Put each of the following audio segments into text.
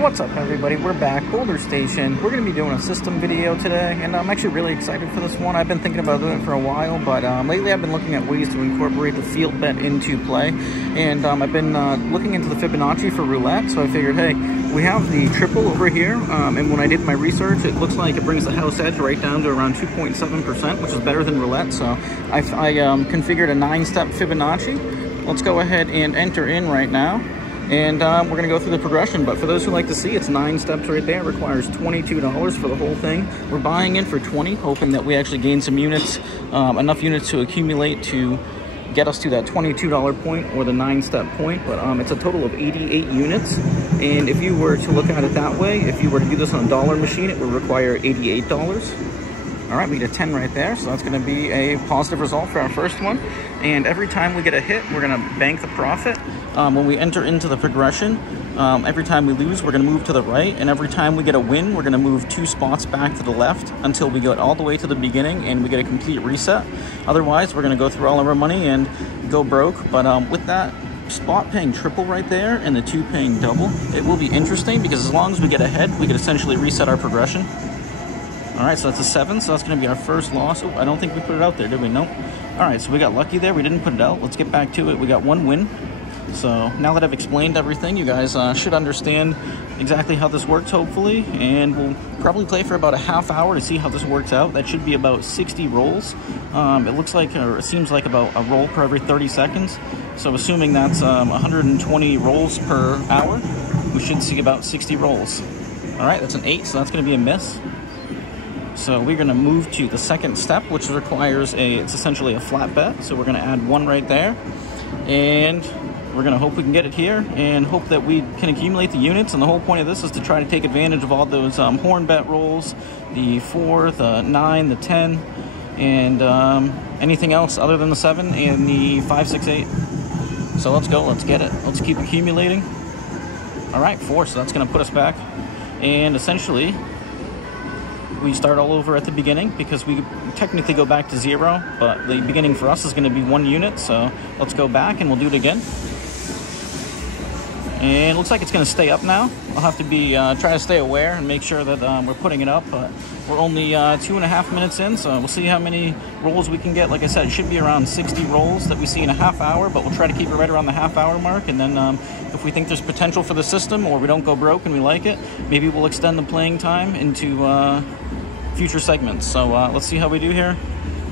What's up, everybody? We're back, Boulder Station. We're going to be doing a system video today, and I'm actually really excited for this one. I've been thinking about doing it for a while, but lately I've been looking at ways to incorporate the field bet into play, and I've been looking into the Fibonacci for roulette, so I figured, hey, we have the triple over here, and when I did my research, it looks like it brings the house edge right down to around 2.7%, which is better than roulette, so I configured a 9-step Fibonacci. Let's go ahead and enter in right now. And we're going to go through the progression, but for those who like to see, it's 9 steps right there. It requires $22 for the whole thing. We're buying in for 20, hoping that we actually gain some units, enough units to accumulate to get us to that $22 point or the 9-step point. But it's a total of 88 units. And if you were to look at it that way, if you were to do this on a dollar machine, it would require $88. All right, we get a 10 right there, so that's going to be a positive result for our first one. And every time we get a hit, we're going to bank the profit. When we enter into the progression, every time we lose, we're going to move to the right. And every time we get a win, we're going to move 2 spots back to the left until we get all the way to the beginning and we get a complete reset. Otherwise, we're going to go through all of our money and go broke. But with that spot paying triple right there and the 2 paying double, it will be interesting because as long as we get ahead, we can essentially reset our progression. All right, so that's a 7, so that's going to be our first loss. Oh, I don't think we put it out there, did we? Nope. All right, so we got lucky there. We didn't put it out. Let's get back to it. We got 1 win. So now that I've explained everything, you guys should understand exactly how this works, hopefully. And we'll probably play for about a half hour to see how this works out. That should be about 60 rolls. It looks like, or it seems like about a roll per every 30 seconds. So assuming that's 120 rolls per hour, we should see about 60 rolls. All right, that's an 8, so that's going to be a miss. So we're going to move to the second step, which requires it's essentially a flat bet. So we're going to add 1 right there. And we're going to hope we can get it here and hope that we can accumulate the units. And the whole point of this is to try to take advantage of all those horn bet rolls, the 4, the 9, the 10, and anything else other than the 7 and the 5, 6, 8. So let's go. Let's get it. Let's keep accumulating. All right, 4. So that's going to put us back. And essentially, we start all over at the beginning because we technically go back to 0, but the beginning for us is going to be 1 unit. So let's go back and we'll do it again. And it looks like it's going to stay up now. I'll have to be try to stay aware and make sure that we're putting it up. But we're only 2.5 minutes in, so we'll see how many rolls we can get. Like I said, it should be around 60 rolls that we see in a half hour, but we'll try to keep it right around the half-hour mark. And then if we think there's potential for the system or we don't go broke and we like it, maybe we'll extend the playing time into future segments. So let's see how we do here.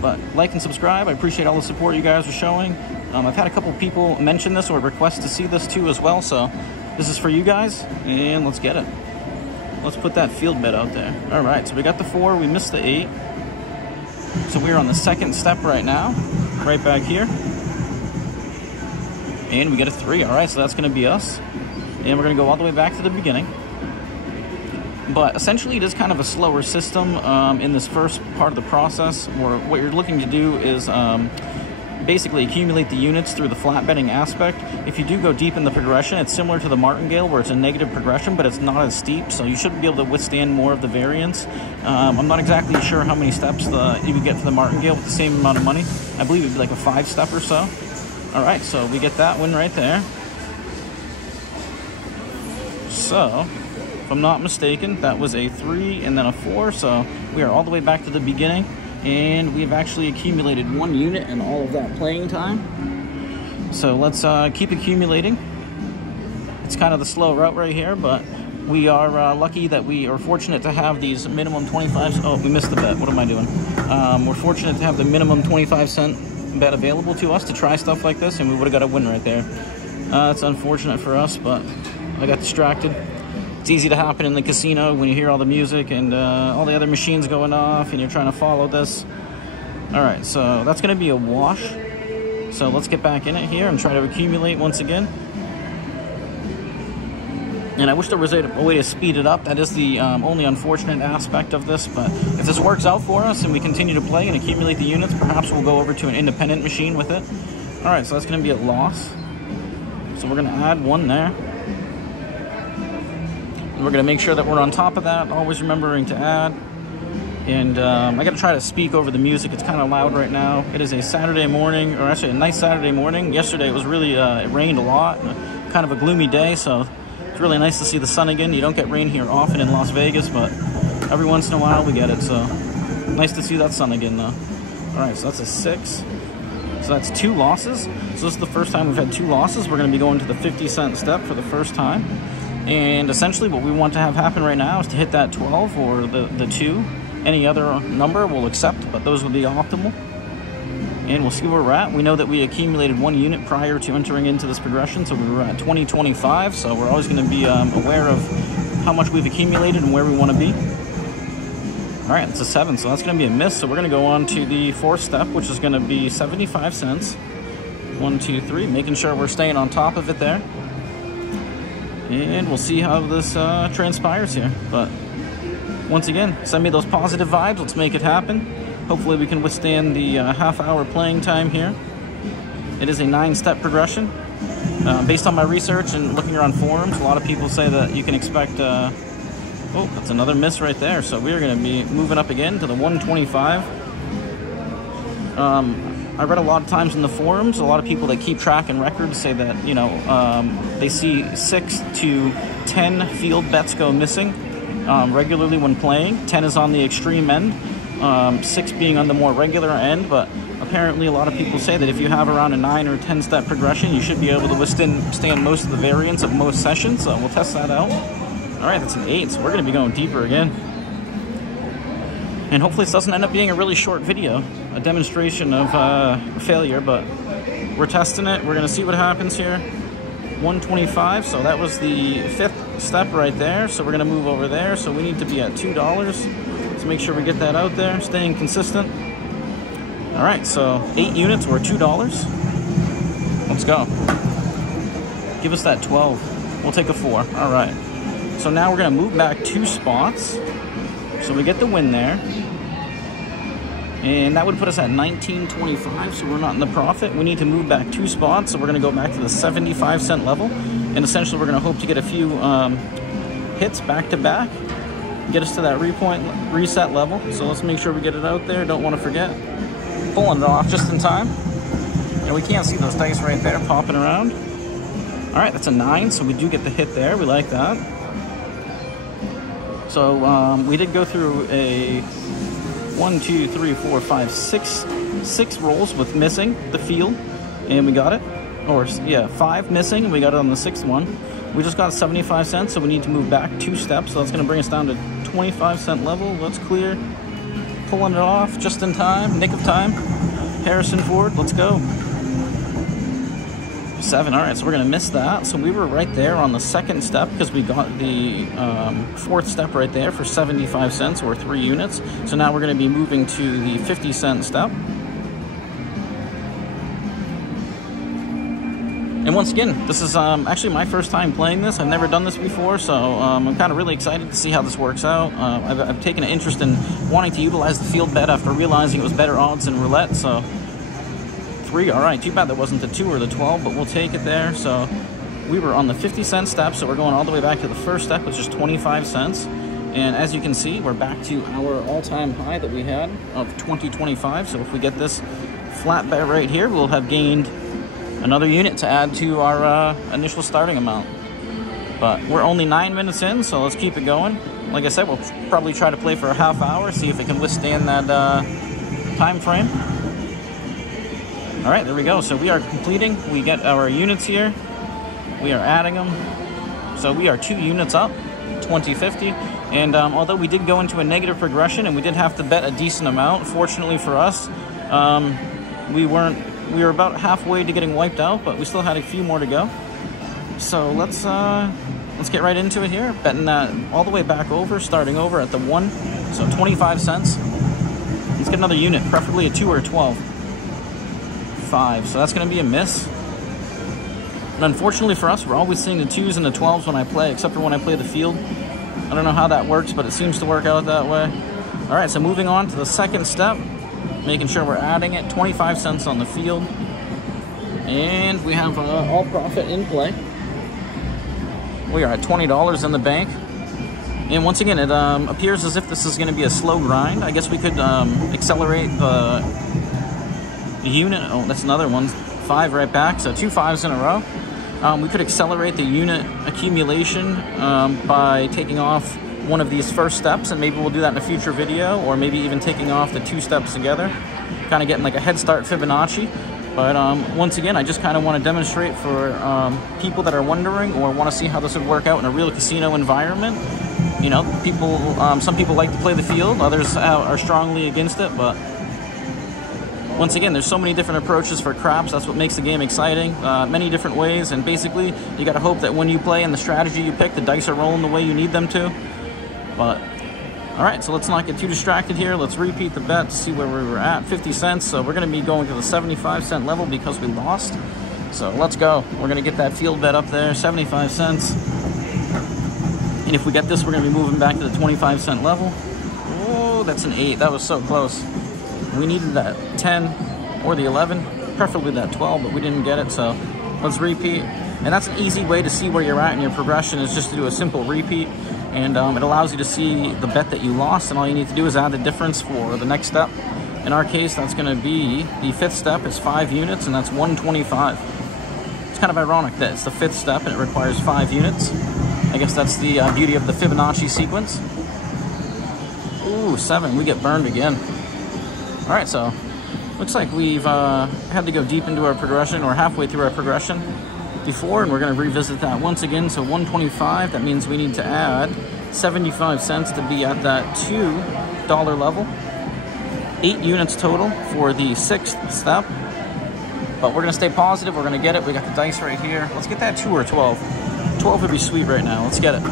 But like and subscribe. I appreciate all the support you guys are showing. I've had a couple people mention this or request to see this too as well, so this is for you guys, and let's get it. Let's put that field bet out there. All right, so we got the 4, we missed the 8. So we're on the second step right now, right back here. And we get a 3, all right, so that's gonna be us. And we're gonna go all the way back to the beginning. But essentially, it is kind of a slower system in this first part of the process, where what you're looking to do is basically accumulate the units through the flat betting aspect. If you do go deep in the progression, it's similar to the martingale, where it's a negative progression, but it's not as steep, so you should be able to withstand more of the variance. I'm not exactly sure how many steps you would get for the martingale with the same amount of money. I believe it'd be like a 5-step or so. All right, so we get that one right there. So if I'm not mistaken, that was a 3 and then a 4, so we are all the way back to the beginning, and we've actually accumulated 1 unit in all of that playing time. So let's keep accumulating. It's kind of the slow route right here, but we are lucky that we are fortunate to have these minimum 25. Oh, we missed the bet. What am I doing? We're fortunate to have the minimum 25-cent bet available to us to try stuff like this, and we would have got a win right there. It's unfortunate for us, but I got distracted. It's easy to happen in the casino when you hear all the music and all the other machines going off and you're trying to follow this. All right, so that's going to be a wash. So let's get back in it here and try to accumulate once again. And I wish there was a way to speed it up. That is the only unfortunate aspect of this. But if this works out for us and we continue to play and accumulate the units, perhaps we'll go over to an independent machine with it. All right, so that's going to be a loss. So we're going to add 1 there. We're going to make sure that we're on top of that, always remembering to add. And I got to try to speak over the music. It's kind of loud right now. It is a Saturday morning, or actually a nice Saturday morning. Yesterday it was really, it rained a lot, kind of a gloomy day, so It's really nice to see the sun again. You don't get rain here often in Las Vegas, but every once in a while we get it, so nice to see that sun again though. All right, so that's a 6. So that's 2 losses. So this is the first time we've had 2 losses. We're going to be going to the 50-cent step for the first time. And essentially what we want to have happen right now is to hit that 12 or the 2. Any other number we'll accept, but those would be optimal. And we'll see where we're at. We know that we accumulated 1 unit prior to entering into this progression, so we were at 2025. So we're always going to be aware of how much we've accumulated and where we want to be. All right, it's a 7, so that's going to be a miss. So we're going to go on to the 4th step, which is going to be 75 cents. 1, 2, 3, making sure we're staying on top of it there. And we'll see how this transpires here. But once again, send me those positive vibes. Let's make it happen. Hopefully we can withstand the half-hour playing time here. It is a 9-step progression. Based on my research and looking around forums, a lot of people say that you can expect... oh, that's another miss right there. So we're going to be moving up again to the 125. I read a lot of times in the forums, a lot of people that keep track and records say that, you know, they see 6 to 10 field bets go missing regularly when playing. 10 is on the extreme end, 6 being on the more regular end, but apparently a lot of people say that if you have around a 9 or 10 step progression, you should be able to withstand most of the variance of most sessions. So we'll test that out. All right, that's an 8, so we're going to be going deeper again. And hopefully this doesn't end up being a really short video, a demonstration of failure, but we're testing it. We're going to see what happens here. 125, so that was the 5th step right there. So we're going to move over there. So we need to be at $2. Let's make sure we get that out there, staying consistent. All right, so 8 units or $2. Let's go. Give us that 12. We'll take a 4. All right. So now we're going to move back 2 spots. So we get the win there. And that would put us at 19.25, so we're not in the profit. We need to move back 2 spots, so we're going to go back to the 75-cent level. And essentially we're going to hope to get a few hits back to back. Get us to that reset level. So let's make sure we get it out there. Don't want to forget. Pulling it off just in time. And we can't see those dice right there popping around. All right, that's a 9, so we do get the hit there. We like that. So we did go through a 1, 2, 3, 4, 5, 6 rolls with missing the field, and we got it. Or yeah, 5 missing, and we got it on the 6th one. We just got 75 cents, so we need to move back 2 steps. So that's going to bring us down to 25-cent level. Let's clear. Pulling it off just in time, nick of time. Harrison Ford, let's go. 7, all right, so we're going to miss that. So we were right there on the 2nd step because we got the 4th step right there for 75 cents or 3 units. So now we're going to be moving to the 50-cent step. And once again, this is actually my first time playing this. I've never done this before, so I'm kind of really excited to see how this works out. I've taken an interest in wanting to utilize the field bet after realizing it was better odds than roulette, so 3, all right, too bad that wasn't the 2 or the 12, but we'll take it there. So we were on the 50-cent step, so we're going all the way back to the first step, which is 25 cents. And as you can see, we're back to our all-time high that we had of 2025. So if we get this flat bet right here, we'll have gained another unit to add to our initial starting amount. But we're only 9 minutes in, so let's keep it going. Like I said, we'll probably try to play for a half hour, see if it can withstand that time frame. All right, there we go. So we are completing. We get our units here. We are adding them. So we are 2 units up, 20.50. And although we did go into a negative progression and we did have to bet a decent amount, fortunately for us, we were about halfway to getting wiped out, but we still had a few more to go. So let's get right into it here. Betting that all the way back over, starting over at the 1, so 25 cents. Let's get another unit, preferably a 2 or a 12. 5, so that's going to be a miss. And unfortunately for us, we're always seeing the 2s and the 12s when I play, except for when I play the field. I don't know how that works, but it seems to work out that way. All right, so moving on to the 2nd step, making sure we're adding it, 25 cents on the field. And we have all profit in play. We are at $20 in the bank. And once again, it appears as if this is going to be a slow grind. I guess we could accelerate the unit. Oh, that's another one. 5 right back, so 2 5s in a row. We could accelerate the unit accumulation by taking off one of these first steps, and maybe we'll do that in a future video, or maybe even taking off the 2 steps together, kind of getting like a head start Fibonacci. But once again, I just kind of want to demonstrate for people that are wondering or want to see how this would work out in a real casino environment. You know, some people like to play the field, others are strongly against it, but once again, there's so many different approaches for craps. That's what makes the game exciting. Many different ways, and basically, you got to hope that when you play and the strategy you pick, the dice are rolling the way you need them to. But all right, so let's not get too distracted here. Let's repeat the bet to see where we were at. 50 cents. So we're going to be going to the 75-cent level because we lost. So let's go. We're going to get that field bet up there, 75 cents. And if we get this, we're going to be moving back to the 25-cent level. Oh, that's an 8. That was so close. We needed that 10 or the 11, preferably that 12, but we didn't get it. So let's repeat. And that's an easy way to see where you're at in your progression, is just to do a simple repeat. And it allows you to see the bet that you lost, and all you need to do is add the difference for the next step. In our case, that's going to be the 5th step is 5 units, and that's 125. It's kind of ironic that it's the 5th step and it requires 5 units. I guess that's the beauty of the Fibonacci sequence. Ooh, 7. We get burned again. All right, so looks like we've had to go deep into our progression, or halfway through our progression before, and we're going to revisit that once again. So 125, that means we need to add 75 cents to be at that $2 level. 8 units total for the 6th step, but we're going to stay positive. We're going to get it. We got the dice right here. Let's get that 2 or 12. 12 would be sweet right now. Let's get it.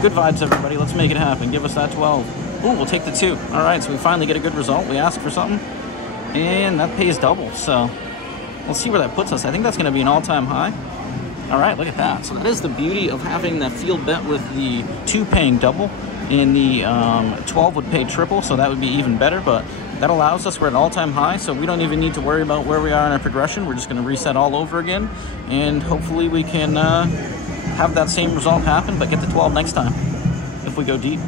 Good vibes, everybody. Let's make it happen. Give us that 12. Ooh, we'll take the 2. All right, so we finally get a good result. We asked for something, and that pays double. So let's see where that puts us. I think that's going to be an all-time high. All right, look at that. So that is the beauty of having that field bet with the 2 paying double, and the 12 would pay triple, so that would be even better. But that allows us, we're at an all-time high, so we don't even need to worry about where we are in our progression. We're just going to reset all over again, and hopefully we can have that same result happen, but get the 12 next time if we go deep.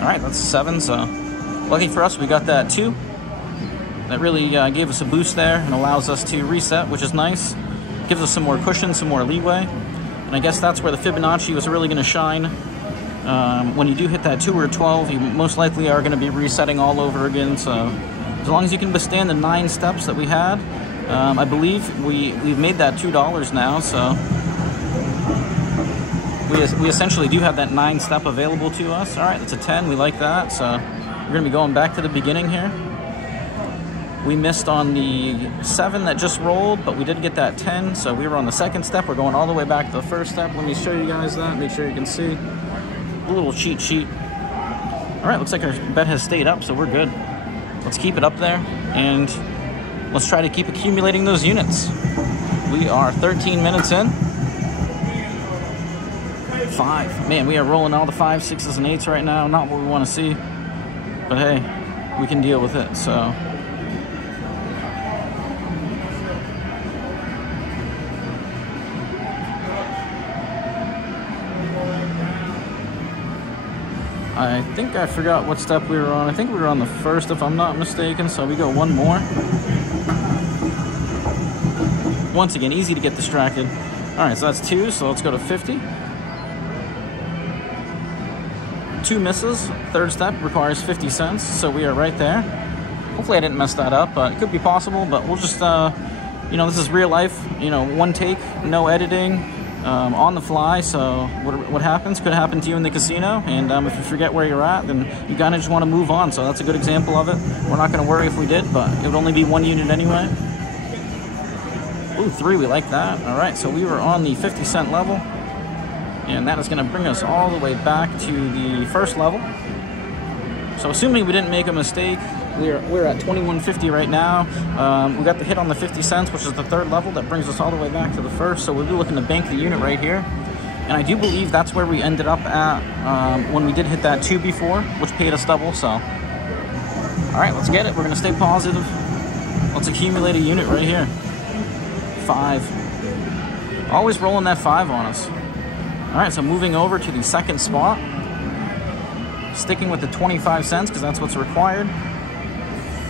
All right, that's 7, so lucky for us, we got that 2. That really gave us a boost there and allows us to reset, which is nice. Gives us some more cushion, some more leeway. And I guess that's where the Fibonacci was really going to shine. When you do hit that 2 or 12, you most likely are going to be resetting all over again. So as long as you can withstand the 9 steps that we had, I believe we've made that $2 now. So we essentially do have that 9 step available to us. All right, that's a 10. We like that. So we're going to be going back to the beginning here. We missed on the 7 that just rolled, but we did get that 10, so we were on the 2nd step. We're going all the way back to the 1st step. Let me show you guys that, make sure you can see. A little cheat sheet. All right, looks like our bet has stayed up, so we're good. Let's keep it up there, and let's try to keep accumulating those units. We are 13 minutes in. 5. Man, we are rolling all the 5s, 6s, and 8s right now. Not what we want to see, but hey, we can deal with it, so. I think I forgot what step we were on. I think we were on the 1st, if I'm not mistaken, so we go 1 more. Once again, easy to get distracted. All right, so that's 2, so let's go to 50. 2 misses. 3rd step requires 50 cents, so we are right there. Hopefully I didn't mess that up, but it could be possible, but we'll just, you know, this is real life, you know, 1 take, no editing. On the fly, so what happens could happen to you in the casino, and if you forget where you're at, then you kind of just want to move on. So that's a good example of it. We're not going to worry if we did, but it would only be 1 unit anyway. Ooh, 3, we like that. All right, so we were on the 50-cent level, and that is going to bring us all the way back to the 1st level. So assuming we didn't make a mistake, we're at 21.50 right now. We got the hit on the 50 cents, which is the 3rd level. That brings us all the way back to the 1st. So we'll be looking to bank the unit right here. And I do believe that's where we ended up at when we did hit that 2 before, which paid us double. So, all right, let's get it. We're going to stay positive. Let's accumulate a unit right here. 5. Always rolling that 5 on us. All right, so moving over to the 2nd spot. Sticking with the 25 cents because that's what's required.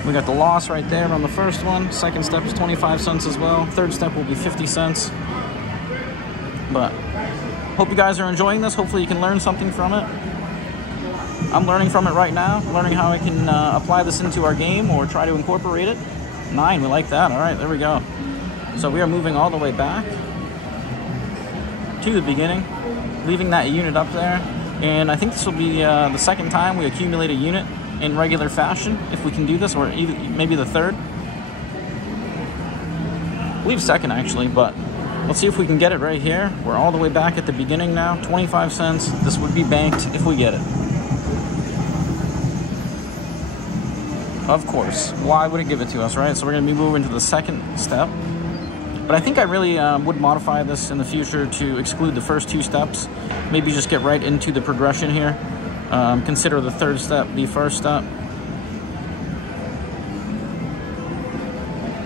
We got the loss right there on the 1st one. 2nd step is 25 cents as well. 3rd step will be 50 cents. But hope you guys are enjoying this. Hopefully you can learn something from it. I'm learning from it right now, learning how I can apply this into our game or try to incorporate it. 9, we like that. All right, there we go. So we are moving all the way back to the beginning, leaving that unit up there. And I think this will be the second time we accumulate a unit in regular fashion, if we can do this, or even maybe the third. I believe second, actually, but let's see if we can get it right here. We're all the way back at the beginning now, 25 cents. This would be banked if we get it. Of course, why would it give it to us, right? So we're gonna be moving to the second step. But I think I really would modify this in the future to exclude the first 2 steps. Maybe just get right into the progression here. Consider the third step the first step.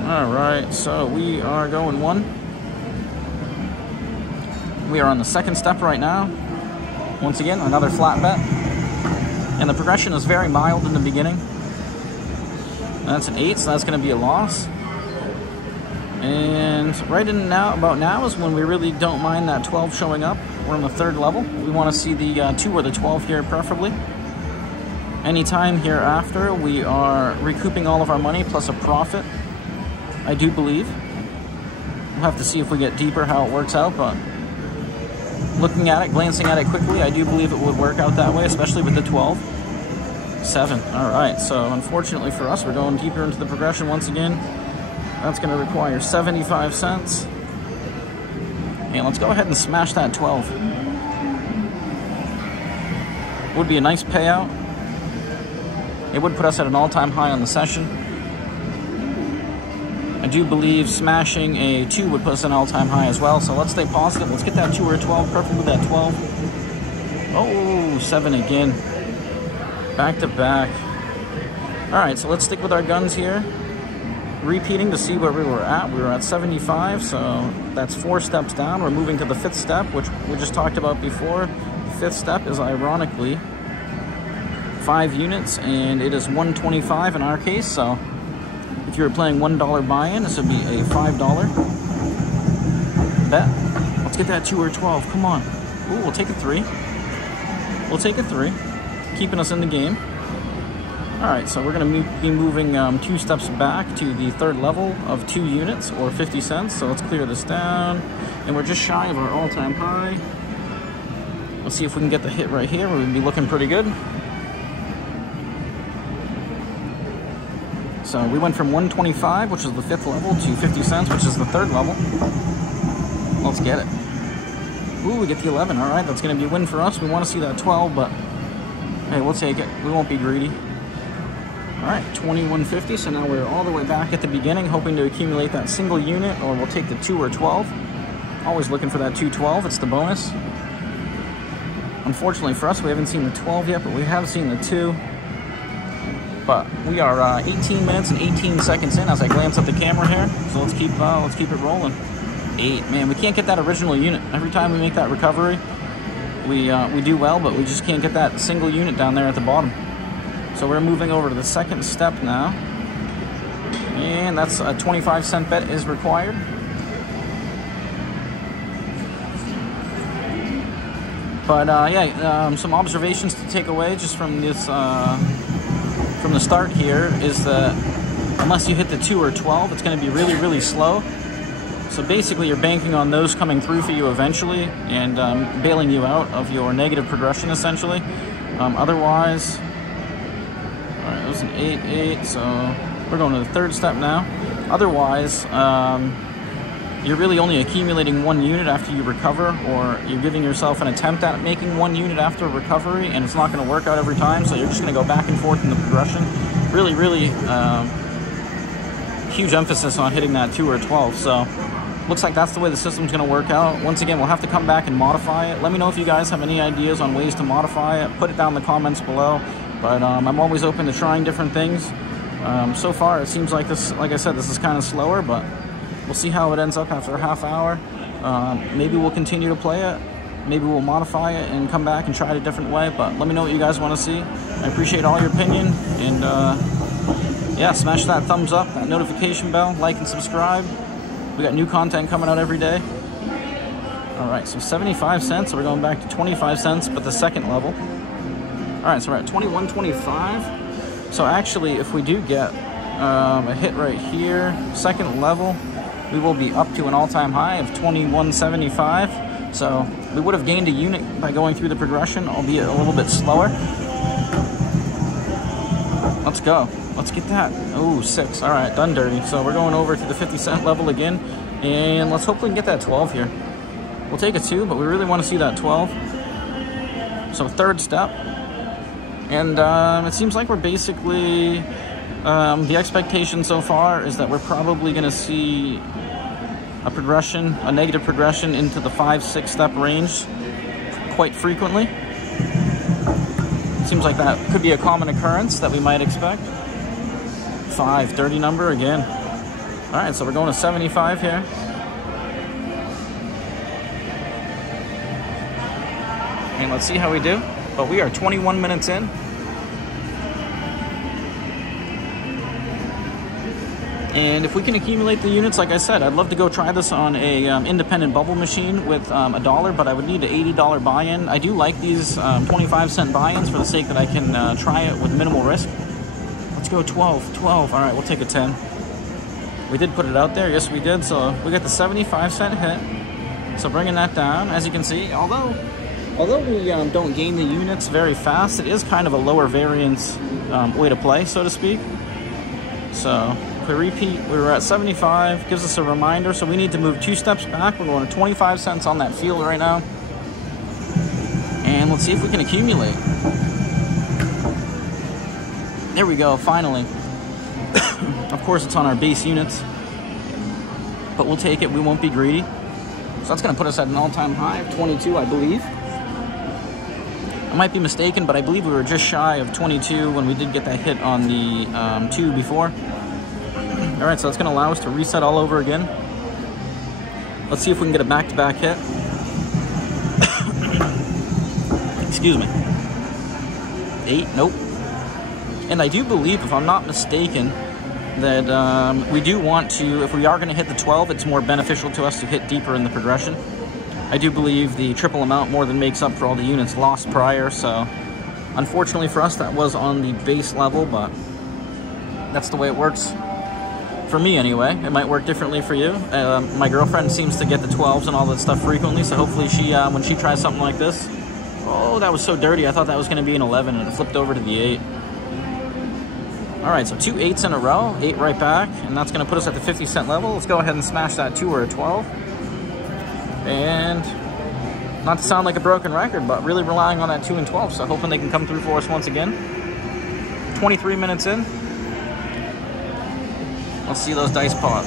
All right, so we are going 1. We are on the second step right now. Once again, another flat bet. And the progression is very mild in the beginning. That's an 8, so that's going to be a loss. And right in now, about now is when we really don't mind that 12 showing up. We're on the third level. We want to see the 2 or the 12 here, preferably. Anytime hereafter, we are recouping all of our money plus a profit, I do believe. We'll have to see if we get deeper how it works out, but looking at it, glancing at it quickly, I do believe it would work out that way, especially with the 12. 7. All right, so unfortunately for us, we're going deeper into the progression once again. That's going to require 75 cents. And let's go ahead and smash that 12. Would be a nice payout. It would put us at an all-time high on the session. I do believe smashing a 2 would put us at an all-time high as well. So let's stay positive. Let's get that 2 or a 12, preferably that 12. Oh, 7 again. Back to back. All right, so let's stick with our guns here. Repeating to see where we were at. We were at 75, so that's 4 steps down. We're moving to the 5th step, which we just talked about before. The 5th step is ironically 5 units, and it is 125 in our case. So if you were playing $1 buy-in, this would be a $5 bet. Let's get that 2 or 12. Come on. Ooh, we'll take a 3. We'll take a 3. Keeping us in the game. All right, so we're going to be moving 2 steps back to the third level of 2 units or 50 cents. So let's clear this down, and we're just shy of our all-time high. Let's see if we can get the hit right here. We'll be looking pretty good. So we went from 125, which is the 5th level, to 50 cents, which is the 3rd level. Let's get it. Ooh, we get the 11. All right, that's going to be a win for us. We want to see that 12, but hey, we'll take it. We won't be greedy. All right, 21.50. So now we're all the way back at the beginning, hoping to accumulate that single unit, or we'll take the 2 or 12. Always looking for that 212. It's the bonus. Unfortunately for us, we haven't seen the 12 yet, but we have seen the 2. But we are 18 minutes and 18 seconds in as I glance at the camera here. So let's keep it rolling. 8. Man, we can't get that original unit. Every time we make that recovery, we do well, but we just can't get that single unit down there at the bottom. So we're moving over to the 2nd step now. And that's a 25-cent bet is required. But yeah, some observations to take away just from this, from the start here is that unless you hit the 2 or 12, it's going to be really, really slow. So basically you're banking on those coming through for you eventually and bailing you out of your negative progression essentially. Otherwise, all right, that was an 8-8, so we're going to the 3rd step now. Otherwise, you're really only accumulating 1 unit after you recover, or you're giving yourself an attempt at making 1 unit after recovery, and it's not going to work out every time, so you're just going to go back and forth in the progression. Really, really huge emphasis on hitting that 2 or 12, so looks like that's the way the system's going to work out. Once again, we'll have to come back and modify it. Let me know if you guys have any ideas on ways to modify it. Put it down in the comments below, but I'm always open to trying different things. So far, it seems like this, like I said, this is kind of slower, but we'll see how it ends up after a half hour. Maybe we'll continue to play it. Maybe we'll modify it and come back and try it a different way, but let me know what you guys want to see. I appreciate all your opinion, and yeah, smash that thumbs up, that notification bell, like and subscribe. We got new content coming out every day. All right, so 75 cents. So we're going back to 25 cents, but the second level. All right, so we're at 21.25. So actually, if we do get a hit right here, second level, we will be up to an all-time high of 21.75. So we would have gained a unit by going through the progression, albeit a little bit slower. Let's go. Let's get that. Oh, 6. All right, done dirty. So we're going over to the 50-cent level again, and let's hope we can get that 12 here. We'll take a 2, but we really want to see that 12. So third step. And it seems like we're basically, the expectation so far is that we're probably going to see a progression, a negative progression into the 5-6 step range quite frequently. Seems like that could be a common occurrence that we might expect. 5, dirty number again. All right, so we're going to 75 here. And let's see how we do. But we are 21 minutes in. And if we can accumulate the units, like I said, I'd love to go try this on a independent bubble machine with $1, but I would need an $80 buy-in. I do like these 25-cent buy-ins for the sake that I can try it with minimal risk. Let's go 12. All right, we'll take a 10. We did put it out there. Yes, we did. So we got the 75-cent hit. So bringing that down, as you can see, although we don't gain the units very fast, it is kind of a lower variance way to play, so to speak. So if we repeat, we were at 75, gives us a reminder, so we need to move 2 steps back. We're going to 25 cents on that field right now. And let's see if we can accumulate. There we go, finally. Of course, it's on our base units, but we'll take it. We won't be greedy. So that's going to put us at an all-time high of 22, I believe. I might be mistaken, but I believe we were just shy of 22 when we did get that hit on the 2 before. All right, so that's going to allow us to reset all over again. Let's see if we can get a back-to-back hit. Excuse me. 8, nope. And I do believe, if I'm not mistaken, that we do want to, if we are going to hit the 12, it's more beneficial to us to hit deeper in the progression. I do believe the triple amount more than makes up for all the units lost prior, so unfortunately for us, that was on the base level, but that's the way it works. For me, anyway. It might work differently for you. My girlfriend seems to get the 12s and all that stuff frequently, so hopefully she, when she tries something like this... Oh, that was so dirty. I thought that was going to be an 11, and it flipped over to the 8. All right, so 2 8s in a row, 8 right back, and that's going to put us at the 50-cent level. Let's go ahead and smash that 2 or a 12. And not to sound like a broken record, but really relying on that 2 and 12, so hoping they can come through for us once again. 23 minutes in. Let's see those dice pop.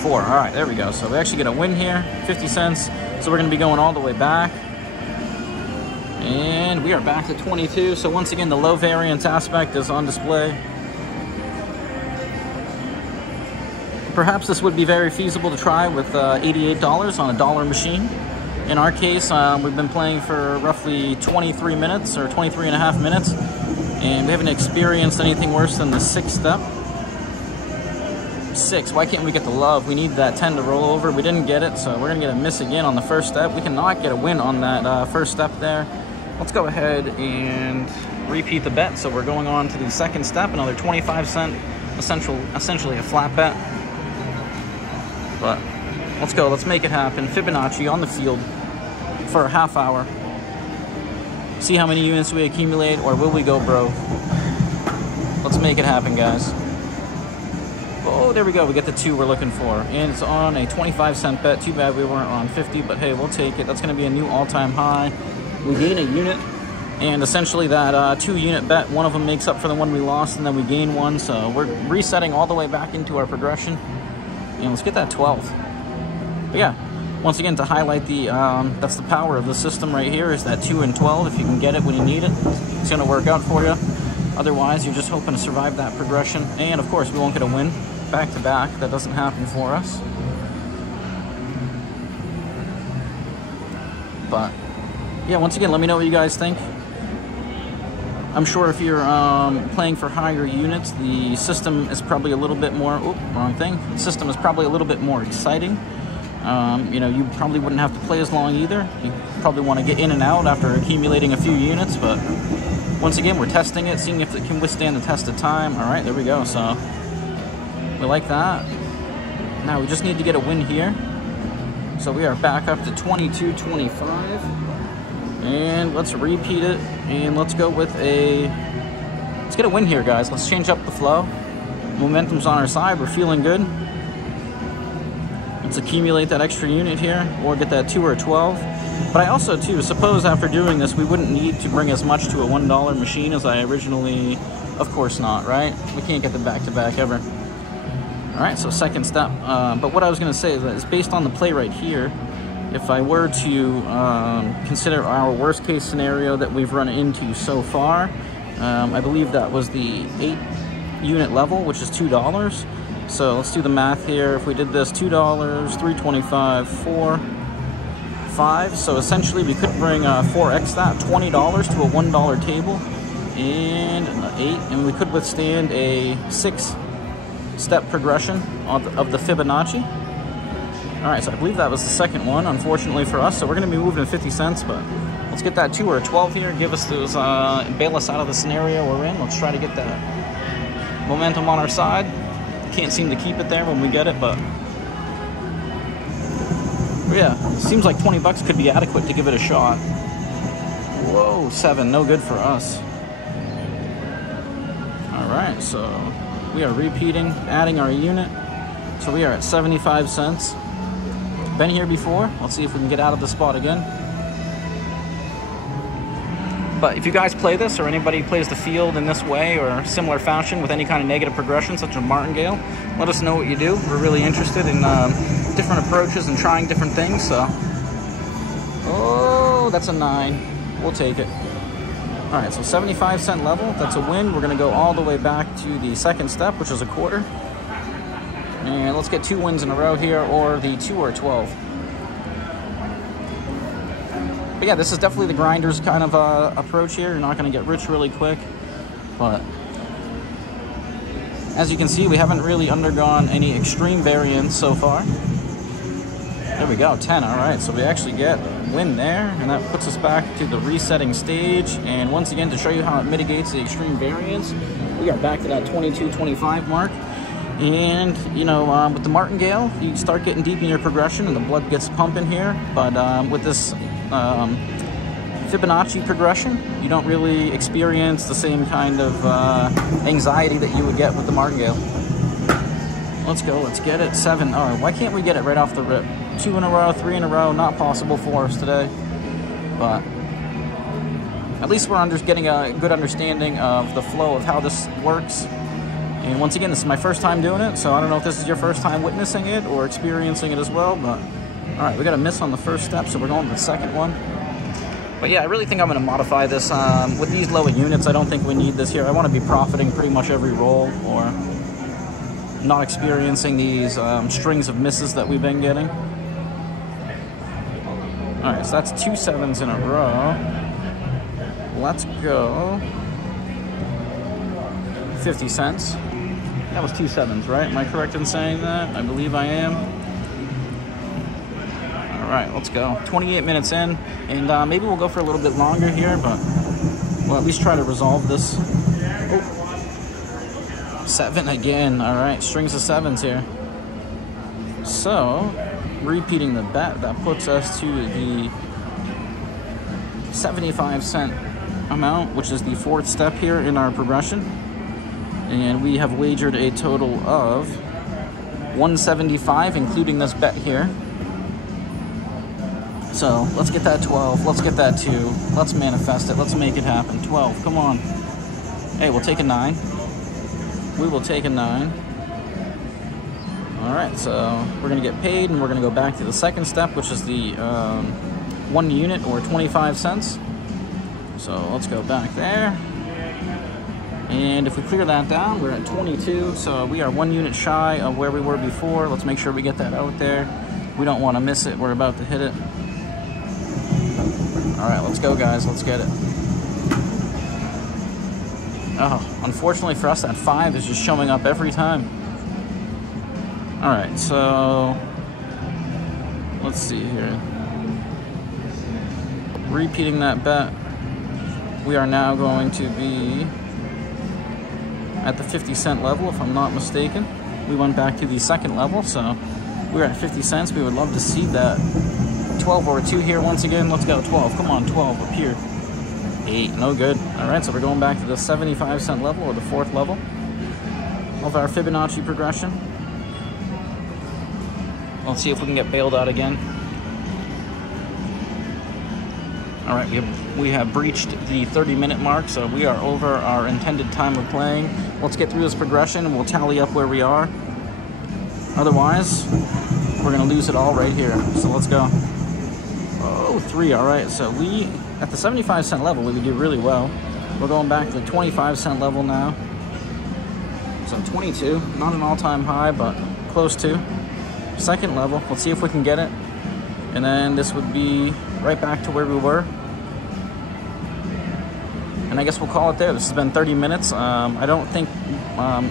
4. All right, there we go. So we actually get a win here, 50 cents. So we're going to be going all the way back. And we are back to 22. So once again, the low variance aspect is on display. Perhaps this would be very feasible to try with $88 on a dollar machine. In our case, we've been playing for roughly 23 minutes or 23 and a half minutes. And we haven't experienced anything worse than the 6th step. 6, why can't we get the love? We need that 10 to roll over. We didn't get it, so we're going to get a miss again on the first step. We cannot get a win on that first step there. Let's go ahead and repeat the bet. So we're going on to the second step, another 25 cent, essentially a flat bet. But let's go, let's make it happen. Fibonacci on the field for a half hour. See how many units we accumulate, or will we go broke? Let's make it happen, guys. Oh, there we go. We get the 2 we're looking for. And it's on a 25-cent bet. Too bad we weren't on 50, but hey, we'll take it. That's going to be a new all-time high. We gain a unit, and essentially that 2-unit bet, one of them makes up for the one we lost, and then we gain 1. So we're resetting all the way back into our progression. And let's get that 12. But yeah. Once again, to highlight the, that's the power of the system right here, is that 2 and 12. If you can get it when you need it, it's going to work out for you. Otherwise, you're just hoping to survive that progression. And, of course, we won't get a win back-to-back. That doesn't happen for us. But, yeah, once again, let me know what you guys think. I'm sure if you're playing for higher units, the system is probably a little bit more, wrong thing. The system is probably a little bit more exciting. You know, you probably wouldn't have to play as long either. You probably want to get in and out after accumulating a few units, but once again, we're testing it, seeing if it can withstand the test of time. All right, there we go. So we like that. Now we just need to get a win here. So we are back up to 22.25. And let's repeat it. And let's go with let's get a win here, guys. Let's change up the flow. Momentum's on our side. We're feeling good. Let's accumulate that extra unit here, or get that 2 or a 12. But I also, too, suppose after doing this, we wouldn't need to bring as much to a $1 machine as I originally... Of course not, right? We can't get the back-to-back ever. All right, so second step. But what I was going to say is that it's based on the play right here. If I were to consider our worst-case scenario that we've run into so far, I believe that was the 8-unit level, which is $2. So let's do the math here. If we did this, $2, $3.25, $4, $5. So essentially, we could bring 4x that, $20 to a $1 table, and an 8, and we could withstand a 6-step progression of the Fibonacci. All right, so I believe that was the second one, unfortunately for us. So we're going to be moving to 50 cents, but let's get that 2 or a 12 here. Give us those, bail us out of the scenario we're in. Let's try to get that momentum on our side. Can't seem to keep it there when we get it, but yeah, seems like 20 bucks could be adequate to give it a shot. Whoa, 7, no good for us. All right, so we are repeating, adding our unit. So we are at 75 cents. Been here before. Let's see if we can get out of the spot again. But if you guys play this, or anybody plays the field in this way or similar fashion with any kind of negative progression, such as martingale, let us know what you do. We're really interested in different approaches and trying different things. So, oh, that's a 9. We'll take it. All right, so 75-cent level. That's a win. We're going to go all the way back to the second step, which is a quarter. And let's get 2 wins in a row here, or the 2 or 12. But yeah, this is definitely the grinder's kind of approach here. You're not going to get rich really quick. But as you can see, we haven't really undergone any extreme variance so far. There we go, 10. All right, so we actually get a win there. And that puts us back to the resetting stage. And once again, to show you how it mitigates the extreme variance, we are back to that 22.25 mark. And, you know, with the martingale, you start getting deep in your progression and the blood gets pumping here. But with this Fibonacci progression, you don't really experience the same kind of anxiety that you would get with the martingale. Let's go, let's get it. 7. Oh, why can't we get it right off the rip? 2 in a row, 3 in a row, not possible for us today. But at least we're getting a good understanding of the flow of how this works. And once again, this is my first time doing it, so I don't know if this is your first time witnessing it or experiencing it as well, but all right, we got a miss on the first step, so we're going to the second one. But yeah, I really think I'm going to modify this. With these lower units, I don't think we need this here. I want to be profiting pretty much every roll, or not experiencing these strings of misses that we've been getting. All right, so that's 2 7s in a row. Let's go 50 cents. That was 2 7s, right? Am I correct in saying that? I believe I am. All right, let's go. 28 minutes in, and maybe we'll go for a little bit longer here, but we'll at least try to resolve this. Oh. 7 again. All right, strings of 7s here. So, repeating the bet, that puts us to the 75-cent amount, which is the 4th step here in our progression. And we have wagered a total of 175, including this bet here. So let's get that 12. Let's get that 2. Let's manifest it. Let's make it happen. 12. Come on. Hey, we'll take a 9. We will take a 9. All right, so we're going to get paid, and we're going to go back to the second step, which is the 1 unit or 25 cents. So let's go back there. And if we clear that down, we're at 22, so we are 1 unit shy of where we were before. Let's make sure we get that out there. We don't want to miss it. We're about to hit it. All right, let's go, guys. Let's get it. Oh, unfortunately for us, that 5 is just showing up every time. All right, so let's see here. Repeating that bet, we are now going to be at the 50-cent level, if I'm not mistaken. We went back to the second level, so we're at 50 cents. We would love to see that 12 or a 2 here once again. Let's go 12. Come on, 12 up here. 8, no good. All right, so we're going back to the 75-cent level, or the 4th level of our Fibonacci progression. Let's see if we can get bailed out again. All right, we have breached the 30-minute mark, so we are over our intended time of playing. Let's get through this progression and we'll tally up where we are. Otherwise, we're gonna lose it all right here. So let's go. Oh, 3, all right. So we, at the 75-cent level, we do really well. We're going back to the 25-cent level now. So 22, not an all-time high, but close to. Second level, let's see if we can get it. And then this would be right back to where we were. And I guess we'll call it there. This has been 30 minutes. I don't think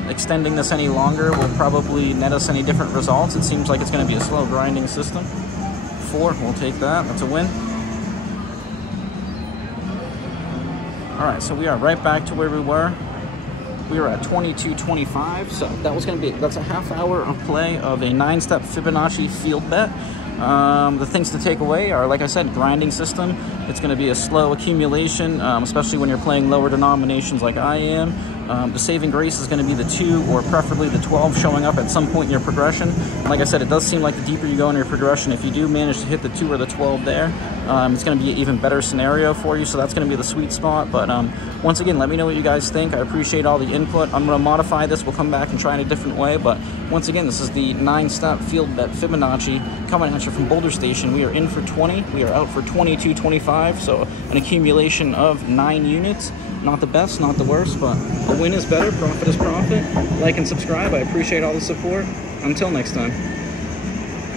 extending this any longer will probably net us any different results. It seems like it's going to be a slow grinding system. 4, we'll take that. That's a win. All right, so we are right back to where we were. We were at 22.25, so that was going to be, that's a half hour of play of a 9-step Fibonacci field bet. The things to take away are, like I said, grinding system. It's going to be a slow accumulation, especially when you're playing lower denominations like I am. The saving grace is going to be the 2 or preferably the 12 showing up at some point in your progression. Like I said, it does seem like the deeper you go in your progression, if you do manage to hit the 2 or the 12 there, it's going to be an even better scenario for you, so that's going to be the sweet spot. But once again, let me know what you guys think. I appreciate all the input. I'm going to modify this. We'll come back and try in a different way, but once again, this is the 9-step field bet Fibonacci coming at you from Boulder Station. We are in for 20. We are out for 22.25, so an accumulation of 9 units. Not the best, not the worst, but a win is better. Profit is profit. Like and subscribe. I appreciate all the support. Until next time.